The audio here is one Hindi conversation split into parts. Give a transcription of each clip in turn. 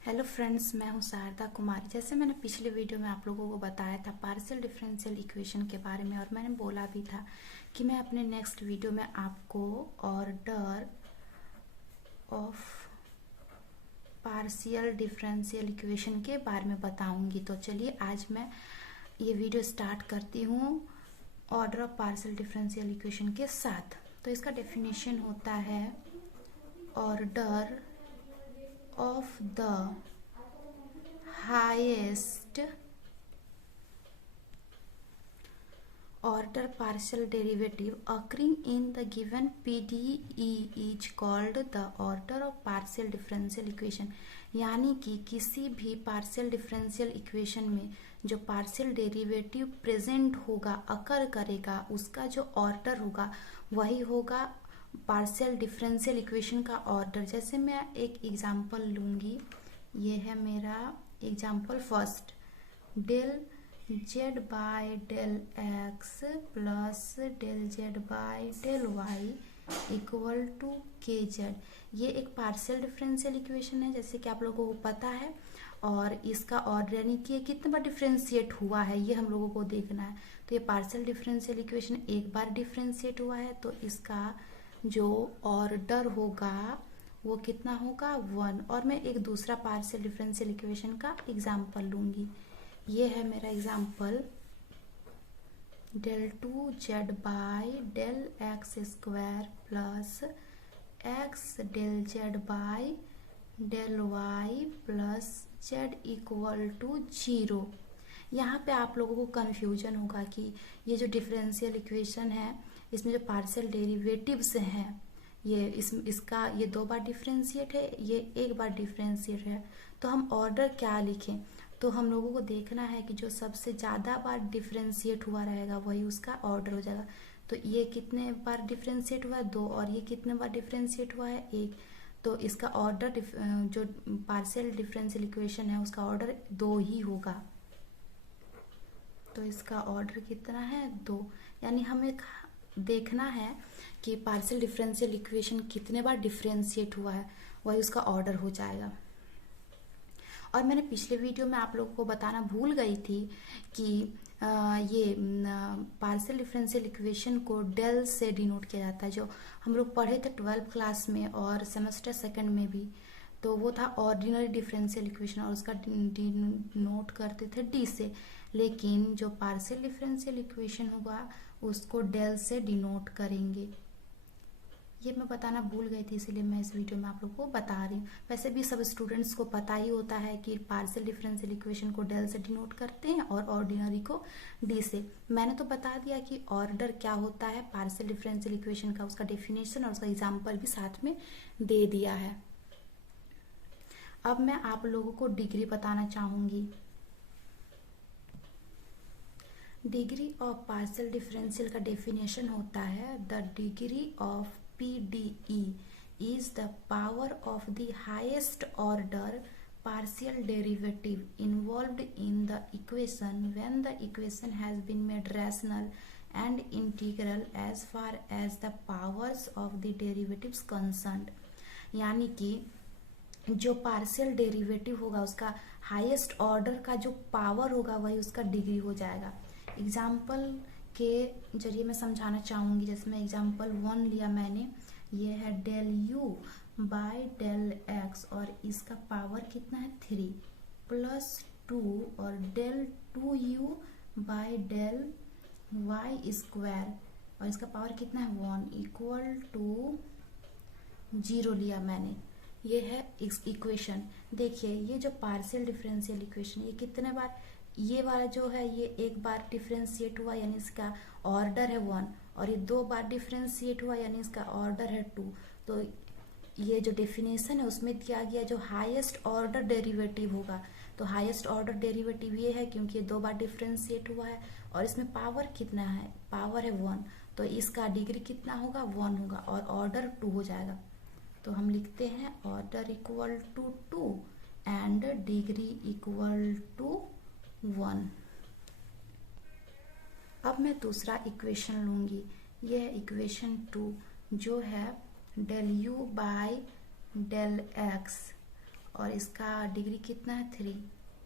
हेलो फ्रेंड्स, मैं हूं शारदा कुमारी। जैसे मैंने पिछले वीडियो में आप लोगों को बताया था पार्शियल डिफरेंशियल इक्वेशन के बारे में, और मैंने बोला भी था कि मैं अपने नेक्स्ट वीडियो में आपको order of partial differential equation के बारे में बताऊंगी। तो चलिए आज मैं ये वीडियो स्टार्ट करती हूँ order of partial differential equation के साथ। तो इसका डेफिनेशन होता है order of the highest order partial derivative occurring in the given PDE is called the order of partial differential equation। यानी कि किसी भी पार्शियल डिफरेंशियल इक्वेशन में जो पार्शियल डेरिवेटिव प्रेजेंट होगा, अकर करेगा, उसका जो ऑर्डर होगा वही होगा पार्शियल डिफरेंशियल इक्वेशन का ऑर्डर। जैसे मैं एक एग्जांपल लूँगी, ये है मेरा example first, del z by del x plus del z by del y equal to k z. ये एक पार्शियल डिफरेंशियल इक्वेशन है जैसे कि आप लोगों को पता है, और इसका ऑर्डर यानी कि कितने बार डिफरेंशिएट हुआ है ये हम लोगों को देखना है। तो ये पार्शियल डिफरेंशियल इक्वेशन एक बार डिफरेंशिएट हुआ है, तो इसका जो ऑर्डर होगा वो कितना होगा, 1। और मैं एक दूसरा पार्शियल डिफरेंशियल इक्वेशन का एग्जांपल लूँगी। ये है मेरा example, del two z by del x square plus x del z by del y plus z equal to 0। यहाँ पे आप लोगों को कन्फ्यूजन होगा कि ये जो डिफरेंशियल इक्वेशन है इसमें जो पार्शियल डेरिवेटिव्स हैं इसका ये 2 बार डिफरेंशिएट है, ये 1 बार डिफरेंशिएट है। तो हम ऑर्डर क्या लिखें, तो हम लोगों को देखना है कि जो सबसे ज़्यादा बार डिफरेंशिएट हुआ रहेगा वही उसका ऑर्डर हो जाएगा। तो ये कितने बार डिफरेंशिएट हुआ है, 2, और ये कितने बार डिफरेंशिएट हुआ है, 1। तो इसका ऑर्डर जो पार्शियल डिफरेंशियल इक्वेशन है उसका ऑर्डर 2 ही होगा। तो इसका ऑर्डर कितना है, 2। यानी हमें देखना है कि पार्शियल डिफरेंशियल इक्वेशन कितने बार डिफरेंशिएट हुआ है, वही उसका ऑर्डर हो जाएगा। और मैंने पिछले वीडियो में आप लोगों को बताना भूल गई थी कि ये पार्शियल डिफरेंशियल इक्वेशन को डेल से डिनोट किया जाता है, जो हम लोग पढ़े थे 12th क्लास में और सेमेस्टर सेकंड में भी। तो वो था ऑर्डिनरी डिफरेंशियल इक्वेशन और उसका डिनोट करते थे डी से। लेकिन जो पार्शियल डिफरेंशियल इक्वेशन होगा उसको डेल से डिनोट करेंगे। ये मैं बताना भूल गई थी, इसीलिए मैं इस वीडियो में आप लोगों को बता रही हूँ। वैसे भी सब स्टूडेंट्स को पता ही होता है कि पार्शियल डिफरेंशियल इक्वेशन को डेल से डिनोट करते हैं और ऑर्डिनरी को डी से। मैंने तो बता दिया कि ऑर्डर क्या होता है पार्शियल डिफरेंशियल इक्वेशन का, उसका डेफिनेशन और उसका एग्जाम्पल भी साथ में दे दिया है। अब मैं आप लोगों को डिग्री बताना चाहूँगी। डिग्री ऑफ पार्शियल डिफरेंशियल का डेफिनेशन होता है, the degree of PDE is the power of the highest order partial derivative involved in the equation when the equation has been made rational and integral as far as the powers of the derivatives concerned। यानी कि जो पार्शियल डेरिवेटिव होगा उसका हाईएस्ट ऑर्डर का जो पावर होगा वही उसका डिग्री हो जाएगा। एग्जाम्पल के जरिए मैं समझाना चाहूँगी। जैसे मैं एग्जाम्पल 1 लिया मैंने, ये है del u by del x और इसका पावर कितना है 3 प्लस 2 और del 2u by del y square और इसका पावर कितना है 1 इक्वल टू 0 लिया मैंने। ये है इक्वेशन। देखिए ये जो पार्शियल डिफरेंशियल इक्वेशन ये कितने बार, ये वाला जो है ये 1 बार डिफरेंशिएट हुआ यानी इसका ऑर्डर है 1, और ये 2 बार डिफरेंशिएट हुआ यानी इसका ऑर्डर है 2। तो ये जो डेफिनेशन है उसमें दिया गया जो हाईएस्ट ऑर्डर डेरिवेटिव होगा, तो हाईएस्ट ऑर्डर डेरिवेटिव ये है क्योंकि ये 2 बार डिफरेंशिएट हुआ है और इसमें पावर कितना है, पावर है 1, तो इसका डिग्री कितना होगा 1 होगा और ऑर्डर 2 हो जाएगा। तो हम लिखते हैं order equal to 2 and degree equal to 1। अब मैं दूसरा इक्वेशन लूँगी, ये है इक्वेशन 2 जो है del u by del x और इसका डिग्री कितना है 3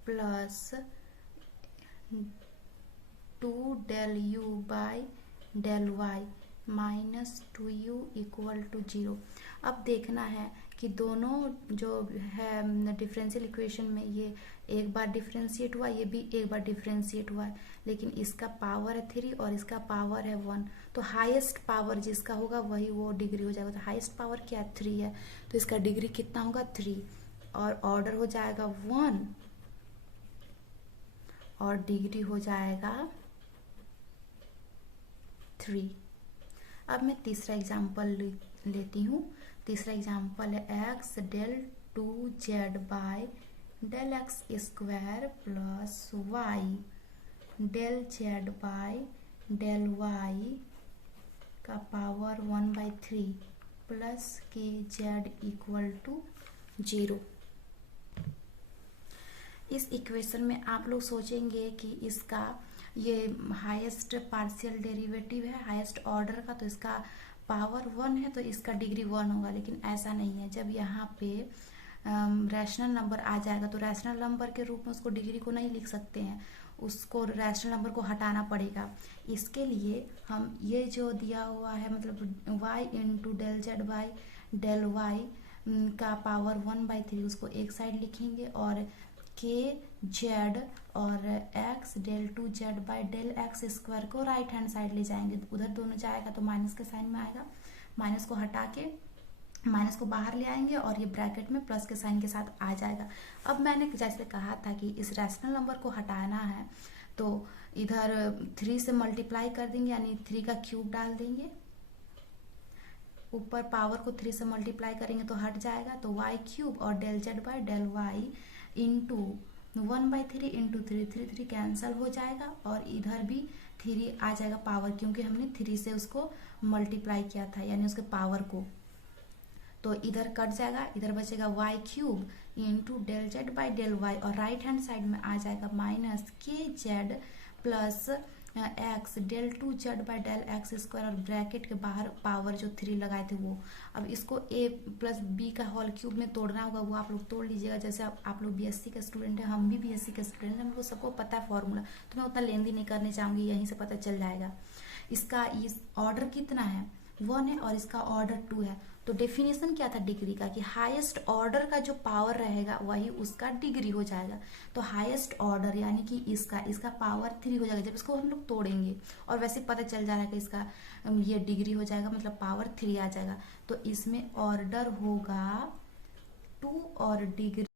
plus 2 del u by del y minus 2u equal to 0। अब देखना है कि दोनों जो है डिफरेंशियल इक्वेशन में ये एक बार डिफरेंशिएट हुआ, ये भी एक बार डिफरेंशिएट हुआ है, लेकिन इसका पावर है 3 और इसका पावर है 1। तो हाईएस्ट पावर जिसका होगा वही वो डिग्री हो जाएगा। तो हाईएस्ट पावर क्या है 3 है, तो इसका डिग्री कितना होगा 3 और ऑर्डर हो जाएगा 1 और डिग्री हो जाएगा 3। अब मैं तीसरा एग्जाम्पल लेती हूँ। तीसरा एग्जाम्पल है x del 2z by del x square plus y del z by del y का power 1/3 plus k z equal to 0। इस इक्वेशन में आप लोग सोचेंगे कि इसका ये हाईएस्ट पार्शियल डेरिवेटिव है हाईएस्ट ऑर्डर का, तो इसका पावर 1 है तो इसका डिग्री 1 होगा, लेकिन ऐसा नहीं है। जब यहाँ पे रैशनल नंबर आ जाएगा तो रैशनल नंबर के रूप में उसको डिग्री को नहीं लिख सकते हैं, उसको रैशनल नंबर को हटाना पड़ेगा। इसके लिए हम ये जो दिया हुआ है मतलब y into del z by del y का पावर 1/3 उसको एक साइड लिखेंगे और के जेड और x del 2z by del x square को राइट हैंड साइड ले जाएंगे। उधर दोनों जाएगा तो माइनस के साइन में आएगा, माइनस को हटा के माइनस को बाहर ले आएंगे और ये ब्रैकेट में प्लस के साइन के साथ आ जाएगा। अब मैंने जैसे कहा था कि इस रैशनल नंबर को हटाना है तो इधर 3 से मल्टीप्लाई कर देंगे यानी 3 का क्यूब डाल देंगे, ऊपर पावर को 3 से मल्टीप्लाई करेंगे तो हट जाएगा, तो वाई क्यूब और del z by del y into 1/3 into 3 cancel हो जाएगा और इधर भी 3 आ जाएगा पावर, क्योंकि हमने 3 से उसको मल्टीप्लाई किया था यानी उसके पावर को, तो इधर कट जाएगा, इधर बचेगा y cube into del z by del y और राइट हैंड साइड में आ जाएगा minus k z plus x del 2z by del x square और ब्रैकेट के बाहर पावर जो 3 लगाए थे वो। अब इसको a प्लस बी का होल क्यूब में तोड़ना होगा, वो आप लोग तोड़ लीजिएगा। जैसे आप लोग बीएससी के स्टूडेंट हैं, हम भी बीएससी के स्टूडेंट हैं, हम लोग सबको पता है फॉर्मूला, तो मैं उतना लेंदी नहीं करने चाहूँगी, यहीं से पता चल जाएगा। इसका इस ऑर्डर कितना है 1 है और इसका ऑर्डर 2 है। तो डेफिनेशन क्या था डिग्री का कि हाईएस्ट ऑर्डर का जो पावर रहेगा वही उसका डिग्री हो जाएगा। तो हाईएस्ट ऑर्डर यानी कि इसका पावर 3 हो जाएगा जब इसको हम लोग तोड़ेंगे, और वैसे पता चल जा रहा है कि इसका ये डिग्री हो जाएगा मतलब पावर 3 आ जाएगा। तो इसमें ऑर्डर होगा 2 और डिग्री